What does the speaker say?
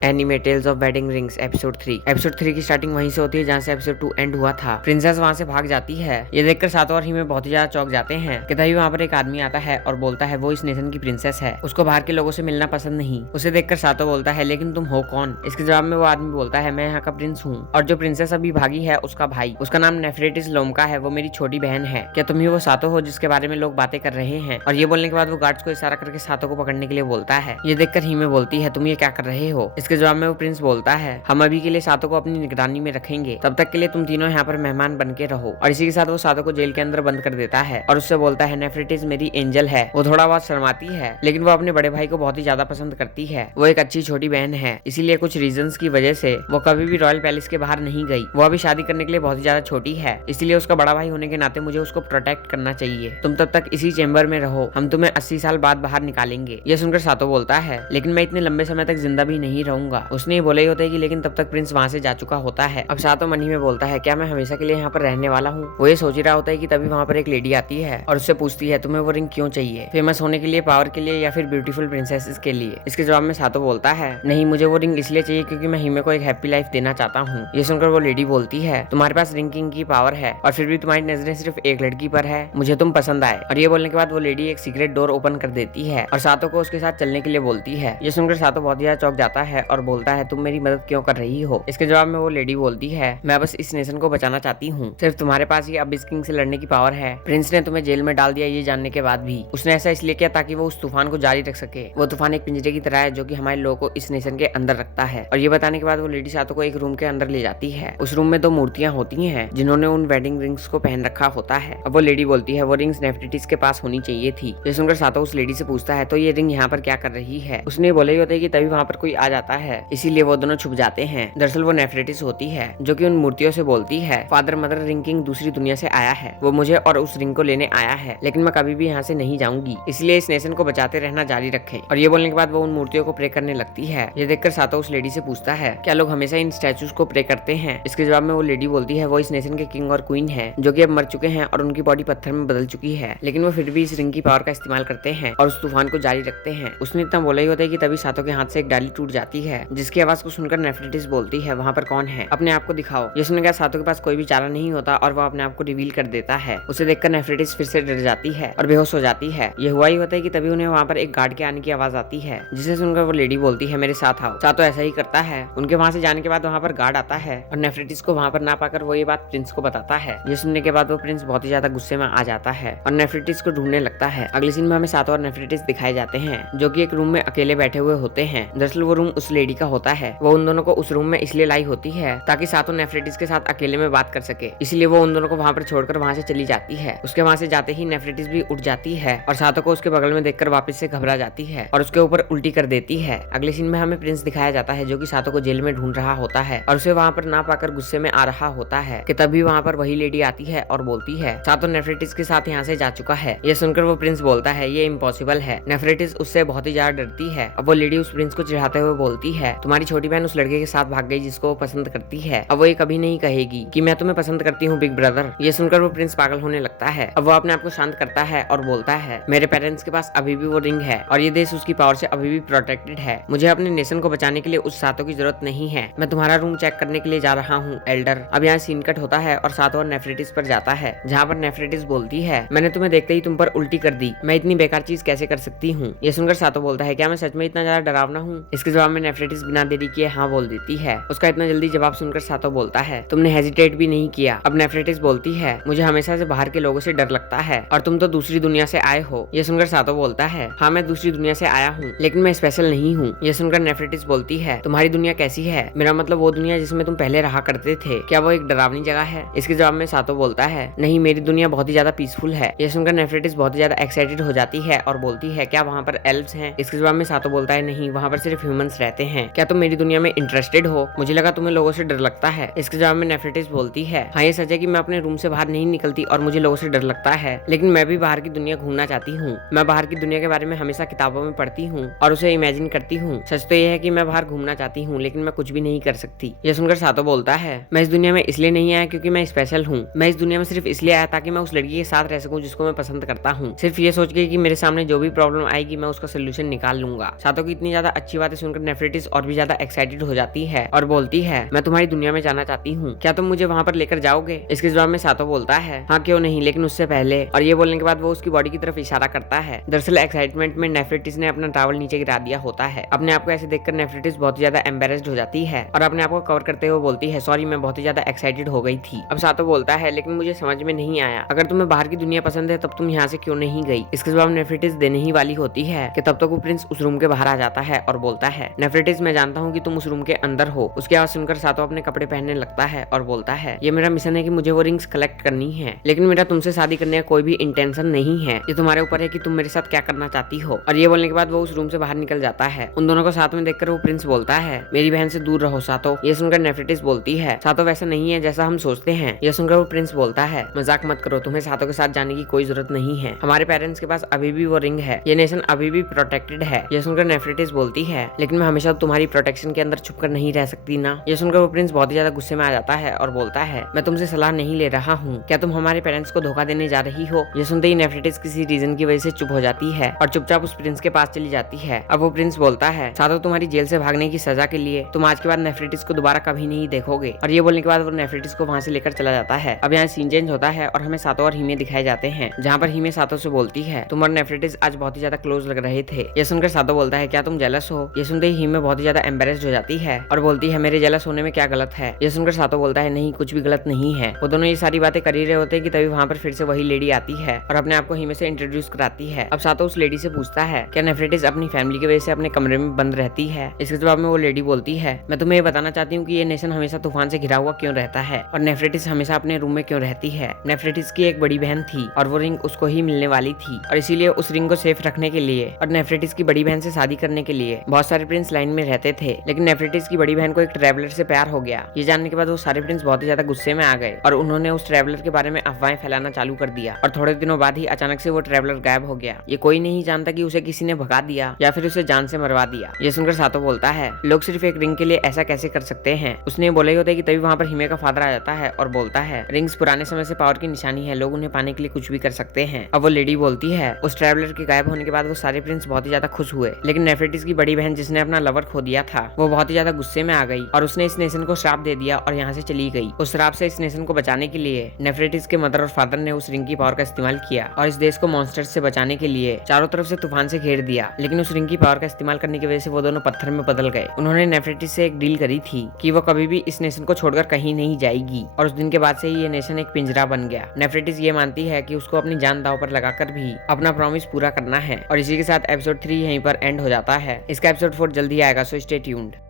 Anime tales of wedding rings episode 3 की starting वहीं से होती है जहाँ से एपिसोड 2 एंड हुआ था। प्रिंसेस वहाँ से भाग जाती है। ये देखकर सातो और हिमे बहुत ही ज्यादा चौंक जाते हैं कि तभी वहाँ पर एक आदमी आता है और बोलता है वो इस नेशन की प्रिंसेस है, उसको बाहर के लोगों से मिलना पसंद नहीं। उसे देखकर सातो बोलता है लेकिन तुम हो कौन? इसके जवाब में वो आदमी बोलता है मैं यहाँ का प्रिंस हूँ और जो प्रिंसेस अभी भागी है उसका भाई, उसका नाम नेफरेटिस लोमका है, वो मेरी छोटी बहन है। क्या तुम ही वो सातो हो जिसके बारे में लोग बातें कर रहे हैं? और ये बोलने के बाद वो गार्ड्स को इशारा करके सातो को पकड़ने के लिए बोलता है। ये देखकर हिमे बोलती है तुम ये क्या कर रहे हो? इसके जवाब में वो प्रिंस बोलता है हम अभी के लिए सातो को अपनी निगरानी में रखेंगे, तब तक के लिए तुम तीनों यहाँ पर मेहमान बन के रहो। और इसी के साथ वो सातो को जेल के अंदर बंद कर देता है और उससे बोलता है नेफरेटिस मेरी एंजल है। वो थोड़ा बहुत शर्माती है लेकिन वो अपने बड़े भाई को बहुत ही ज्यादा पसंद करती है। वो एक अच्छी छोटी बहन है, इसीलिए कुछ रीजंस की वजह से वो कभी भी रॉयल पैलेस के बाहर नहीं गई। वो अभी शादी करने के लिए बहुत ही ज्यादा छोटी है, इसलिए उसका बड़ा भाई होने के नाते मुझे उसको प्रोटेक्ट करना चाहिए। तुम तब तक इसी चेंबर में रहो, हम तुम्हें 80 साल बाद बाहर निकालेंगे। ये सुनकर सातो बोलता है लेकिन मैं इतने लंबे समय तक जिंदा भी नहीं रहूंगा। उसने ये बोला ही होता है कि लेकिन तब तक प्रिंस वहाँ से जा चुका होता है। अब सातो मन ही में बोलता है क्या मैं हमेशा के लिए यहाँ पर रहने वाला हूँ? वो ये सोच ही रहा होता है कि तभी वहाँ पर एक लेडी आती है और उससे पूछती है तुम्हें वो रिंग क्यों चाहिए? फेमस होने के लिए, पावर के लिए, या फिर ब्यूटीफुल प्रिंसेसेस के लिए? इसके जवाब में सातो बोलता है नहीं, मुझे वो रिंग इसलिए चाहिए क्योंकि मैं हिमे को एक हैप्पी लाइफ देना चाहता हूँ। ये सुनकर वो लेडी बोलती है तुम्हारे पास रिंग किंग की पावर है और फिर भी तुम्हारी नजरें सिर्फ एक लड़की पर है, मुझे तुम पसंद आए। और ये बोलने के बाद वो लेडी एक सीक्रेट डोर ओपन कर देती है और सातो को उसके साथ चलने के लिए बोलती है। ये सुनकर सातो बहुत ज्यादा चौंक जाता है और बोलता है तुम मेरी मदद क्यों कर रही हो? इसके जवाब में वो लेडी बोलती है मैं बस इस नेशन को बचाना चाहती हूँ, सिर्फ तुम्हारे पास ही अबिस किंग से लड़ने की पावर है। प्रिंस ने तुम्हें जेल में डाल दिया ये जानने के बाद भी उसने ऐसा इसलिए किया ताकि वो उस तूफान को जारी रख सके। वो तूफान एक पिंजरे की तरह है जो कि हमारे लोगों को इस नेशन के अंदर रखता है। और ये बताने के बाद वो लेडी सातो को एक रूम के अंदर ले जाती है। उस रूम में 2 मूर्तियां होती हैं जिन्होंने उन वेडिंग रिंग्स को पहन रखा होता है। अब वो लेडी बोलती है वो रिंग्स नेफरेटिस के पास होनी चाहिए थी। ये सुनकर सातो उस लेडी से पूछता है तो ये रिंग यहाँ पर क्या कर रही है? उसने बोला ही होता है कि तभी वहाँ पर कोई आ जाता है, इसीलिए वो दोनों छुप जाते हैं। दरअसल वो नेफरेटिस होती है जो कि उन मूर्तियों से बोलती है फादर मदर रिंग किंग दूसरी दुनिया से आया है, वो मुझे और उस रिंग को लेने आया है, लेकिन मैं कभी भी यहाँ से नहीं जाऊंगी, इसलिए इस नेशन को बचाते रहना जारी रखें। और ये बोलने के बाद वो उन मूर्तियों को प्रे करने लगती है। ये देखकर सातो उस लेडी से पूछता है क्या लोग हमेशा इन स्टैचूज को प्रे करते हैं? इसके जवाब में वो लेडी बोलती है वो इस नेशन के किंग और क्वीन है जो कि अब मर चुके हैं और उनकी बॉडी पत्थर में बदल चुकी है, लेकिन वो फिर भी इस रिंग की पावर का इस्तेमाल करते हैं और उस तूफान को जारी रखते हैं। उसने इतना बोला ही होता है कि तभी सातो के हाथ से एक डाली टूट जाती है जिसकी आवाज को सुनकर नेफरेटिस बोलती है वहाँ पर कौन है, अपने आप को दिखाओ। ये सुनकर सातो के पास कोई भी चारा नहीं होता और वो अपने आप को रिवील कर देता है। उसे देखकर नेफरेटिस फिर से डर जाती है और बेहोश हो जाती है। ये हुआ ही होता है कि तभी उन्हें वहाँ पर एक गार्ड के आने की आवाज आती है जिसे सुनकर वो लेडी बोलती है मेरे साथ आओ। सातो ऐसा ही करता है। उनके वहाँ से जाने के बाद वहाँ पर गार्ड आता है और नेफरेटिस को वहाँ पर ना पाकर वो ये बात प्रिंस को बताता है। ये सुनने के बाद वो प्रिंस बहुत ही ज्यादा गुस्से में आ जाता है और नेफरेटिस को ढूंढने लगता है। अगले सीन में हमें सातो और नेफरेटिस दिखाए जाते हैं जो कि एक रूम में अकेले बैठे हुए होते हैं। दरअसल वो रूम उस लेडी का होता है। वो उन दोनों को उस रूम में इसलिए लाई होती है ताकि सातो नेफरेटिस के साथ अकेले में बात कर सके, इसलिए वो उन दोनों को वहाँ पर छोड़कर वहाँ से चली जाती है। उसके वहाँ से जाते ही नेफरेटिस भी उठ जाती है और सातो को उसके बगल में देखकर वापस से घबरा जाती है और उसके ऊपर उल्टी कर देती है। अगले सीन में हमें प्रिंस दिखाया जाता है जो कि सातो को जेल में ढूंढ रहा होता है और उसे वहाँ पर ना पाकर गुस्से में आ रहा होता है कि तभी वहाँ पर वही लेडी आती है और बोलती है सातो नेफरेटिस के साथ यहाँ से जा चुका है। ये सुनकर वो प्रिंस बोलता है ये इम्पॉसिबल है। नेफरेटिस उससे बहुत ही ज्यादा डरती है। अब वो लेडी उस प्रिंस को चिढ़ाते हुए बोलती है तुम्हारी छोटी बहन उस लड़के के साथ भाग गई जिसको वो पसंद करती है, अब वो ये कभी नहीं कहेगी कि मैं तुम्हें पसंद करती हूँ बिग ब्रदर। ये सुनकर वो प्रिंस पागल होने लगता है। अब वो अपने आप को शांत करता है और बोलता है मेरे पेरेंट्स के पास अभी भी वो रिंग है और ये देश उसकी पावर से अभी भी प्रोटेक्टेड है। मुझे अपने नेशन को बचाने के लिए उस सातो की जरूरत नहीं है। मैं तुम्हारा रूम चेक करने के लिए जा रहा हूँ एल्डर। अब यहाँ सीन कट होता है और सातो और नेफरेटिस पर जाता है जहाँ पर नेफरेटिस बोलती है मैंने तुम्हें देखते ही तुम पर उल्टी कर दी, मैं इतनी बेकार चीज कैसे कर सकती हूँ? ये सुनकर सातो बोलता है क्या मैं सच में इतना ज्यादा डरावना हूँ? इसके जवाब में नेफरेटिस बिना देरी किए हाँ बोल देती है। उसका इतना जल्दी जवाब सुनकर सातो बोलता है तुमने हेजिटेट भी नहीं किया। अब नेफरेटिस बोलती है मुझे हमेशा से बाहर के लोगों से डर लगता है और तुम तो दूसरी दुनिया से आए हो। ये सुनकर सातो बोलता है हाँ मैं दूसरी दुनिया से आया हूँ लेकिन मैं स्पेशल नहीं हूँ। ये सुनकर नेफरेटिस बोलती है तुम्हारी दुनिया कैसी है? मेरा मतलब वो दुनिया जिसमें तुम पहले रहा करते थे, क्या वो एक डरावनी जगह है? इसके जवाब में सातो बोलता है नहीं मेरी दुनिया बहुत ही ज्यादा पीसफुल है। ये सुनकर नेफरेटिस बहुत ही ज्यादा एक्साइटेड हो जाती है और बोलती है क्या वहाँ पर एल्व्स हैं? इसके जवाब में सातो बोलता है नहीं वहाँ पर सिर्फ ह्यूमंस रहते हैं। क्या तुम मेरी दुनिया में इंटरेस्टेड हो? मुझे लगा तुम्हें लोगों से डर लगता है। इसके जवाब में नेफरेटिस बोलती है हाँ ये सच है कि मैं अपने रूम से बाहर नहीं निकलती और मुझे लोगों से डर लगता है, लेकिन मैं भी बाहर की दुनिया घूमना चाहती हूँ। मैं बाहर की दुनिया के बारे में हमेशा किताबों में पढ़ती हूँ और उसे इमेजिन करती हूँ। सच तो यह है कि मैं बाहर घूमना चाहती हूँ लेकिन मैं कुछ भी नहीं कर सकती। यह सुनकर सातो बोलता है मैं इस दुनिया में इसलिए नहीं आया क्योंकि मैं स्पेशल हूँ। मैं इस दुनिया में सिर्फ इसलिए आया ताकि मैं उस लड़की के साथ रह सकूं जिसको मैं पसंद करता हूँ, सिर्फ ये सोच के कि मेरे सामने जो भी प्रॉब्लम आएगी मैं उसका सोल्यूशन निकाल लूंगा। सातो की इतनी ज्यादा अच्छी बातें सुनकर नेफरेटिस नेफरेटिस और भी ज्यादा एक्साइटेड हो जाती है और बोलती है, मैं तुम्हारी दुनिया में जाना चाहती हूँ, क्या तुम मुझे वहाँ पर लेकर जाओगे? इसके जवाब में सातो बोलता है, हाँ क्यों नहीं, लेकिन उससे पहले। और ये बोलने के बाद वो उसकी बॉडी की तरफ इशारा करता है। दरअसल एक्साइटमेंट में नेफरेटिस ने अपना टॉवल नीचे गिरा दिया होता है। अपने आप को ऐसे देखकर नेफरेटिस बहुत ही ज्यादा एम्बेरेस्ड हो जाती है और अपने आप को कवर करते हुए बोलती है, सॉरी मैं बहुत ही ज्यादा एक्साइटेड हो गई थी। अब सातो बोलता है, लेकिन मुझे समझ में नहीं आया, अगर तुम्हें बाहर की दुनिया पसंद है तब तुम यहाँ से क्यों नहीं गई? इसके जवाब नेफरेटिस देने ही वाली होती है कि तब तक वो प्रिंस उस रूम के बाहर आ जाता है और बोलता है, नेफरेटिस मैं जानता हूँ कि तुम उस रूम के अंदर हो। उसकी आवाज सुनकर सातो अपने कपड़े पहनने लगता है और बोलता है, ये मेरा मिशन है कि मुझे वो रिंग्स कलेक्ट करनी है, लेकिन मेरा तुमसे शादी करने का कोई भी इंटेंशन नहीं है। ये तुम्हारे ऊपर है कि तुम मेरे साथ क्या करना चाहती हो। और ये बोलने के बाद वो उस रूम से बाहर निकल जाता है। उन दोनों को साथ में देखकर वो प्रिंस बोलता है, मेरी बहन से दूर रहो सातो। ये सुनकर नेफरेटिस बोलती है, सातो वैसा नहीं है जैसा हम सोचते हैं। ये सुनकर वो प्रिंस बोलता है, मजाक मत करो, तुम्हें सातो के साथ जाने की कोई जरूरत नहीं है। हमारे पेरेंट्स के पास अभी भी वो रिंग है, ये नेशन अभी भी प्रोटेक्टेड है। ये सुनकर नेफरेटिस बोलती है, लेकिन मैं हमेशा तुम्हारी प्रोटेक्शन के अंदर छुपकर नहीं रह सकती ना। ये सुनकर वो प्रिंस बहुत ही ज्यादा गुस्से में आ जाता है और बोलता है, मैं तुमसे सलाह नहीं ले रहा हूँ, क्या तुम हमारे पेरेंट्स को धोखा देने जा रही हो? ये सुनते ही नेफरेटिस किसी रीजन की वजह से चुप हो जाती है और चुपचाप उस प्रिंस के पास चली जाती है। अब वो प्रिंस बोलता है, सातो तुम्हारी जेल से भागने की सजा के लिए तुम आज के बाद नेफरेटिस को दोबारा कभी नहीं देखोगे। और ये बोलने के बाद वो नेफरेटिस को वहाँ से लेकर चला जाता है। अब यहाँ सीन चेंज होता है और हमें सातो और हिमे दिखाए जाते हैं, जहाँ पर हिमे सातो से बोलती है, तुम और नेफरेटिस आज बहुत ही ज्यादा क्लोज लग रहे थे। ये सुनकर सातो बोलता है, क्या तुम जेलस हो? ये सुनते ही हिमे बहुत ही ज्यादा एम्बेरेस्ड हो जाती है और बोलती है, मेरे जेलस होने में क्या गलत है? ये सुनकर सातो बोलता है, नहीं कुछ भी गलत नहीं है। वो दोनों ये सारी बातें कर ही रहे होते हैं कि तभी वहाँ पर फिर से वही लेडी आती है और अपने आप को हिमे से इंट्रोड्यूस कराती है। अब सातो उस लेडी से पूछता है, क्या नेफरेटिस अपनी फैमिली की वजह से अपने कमरे में बंद रहती है? इसके जवाब में वो लेडी बोलती है, मैं तुम्हें ये बताना चाहती हूँ कि ये नेशन हमेशा तूफान से घिरा हुआ क्यों रहता है और नेफरेटिस हमेशा अपने रूम में क्यों रहती है। नेफरेटिस की एक बड़ी बहन थी और वो रिंग उसको ही मिलने वाली थी और इसीलिए उस रिंग को सेफ रखने के लिए और नेफरेटिस की बड़ी बहन से शादी करने के लिए बहुत सारे प्रिंस लाइन में रहते थे, लेकिन नेफरेटिस की बड़ी बहन को एक ट्रैवलर से प्यार हो गया। ये जानने के बाद वो सारे प्रिंस बहुत ही ज्यादा गुस्से में आ गए और उन्होंने उस ट्रैवलर के बारे में अफवाहें फैलाना चालू कर दिया और थोड़े दिनों बाद ही अचानक से वो ट्रैवलर गायब हो गया। ये कोई नहीं जानता कि उसे किसी ने भगा दिया या फिर उसे जान से मरवा दिया। ये सुनकर सातो बोलता है, लोग सिर्फ एक रिंग के लिए ऐसा कैसे कर सकते हैं? उसने बोले होते कि तभी वहाँ पर हिमे का फादर आ जाता है और बोलता है, रिंग्स पुराने समय से पावर की निशानी है, लोग उन्हें पाने के लिए कुछ भी कर सकते हैं। अब वो लेडी बोलती है, उस ट्रैवलर के गायब होने के बाद वो सारे प्रिंस बहुत ही ज्यादा खुश हुए, लेकिन नेफरेटिस की बड़ी बहन जिसने अपना लवर खो दिया था वो बहुत ही ज्यादा गुस्से में आ गई और उसने इस नेशन को श्राप दे दिया और यहाँ से चली गई। उस श्राप से इस नेशन को बचाने के लिए नेफरेटिस के मदर और फादर ने उस रिंग की पावर का इस्तेमाल किया और इस देश को मॉन्स्टर्स से बचाने के लिए चारों तरफ से तूफान से घेर दिया, लेकिन उस रिंग की पावर का इस्तेमाल करने की वजह से वो दोनों पत्थर में बदल गए। उन्होंने नेफरेटिस से एक डील करी थी कि वो कभी भी इस नेशन को छोड़कर कहीं नहीं जाएगी और उस दिन के बाद से ही ये नेशन एक पिंजरा बन गया। नेफरेटिस ये मानती है कि उसको अपनी जान दांव पर लगाकर भी अपना प्रॉमिस पूरा करना है और इसी के साथ एपिसोड 3 यहीं पर एंड हो जाता है। इसका एपिसोड 4 जल्दी आएगा, सो स्टे ट्यून्ड।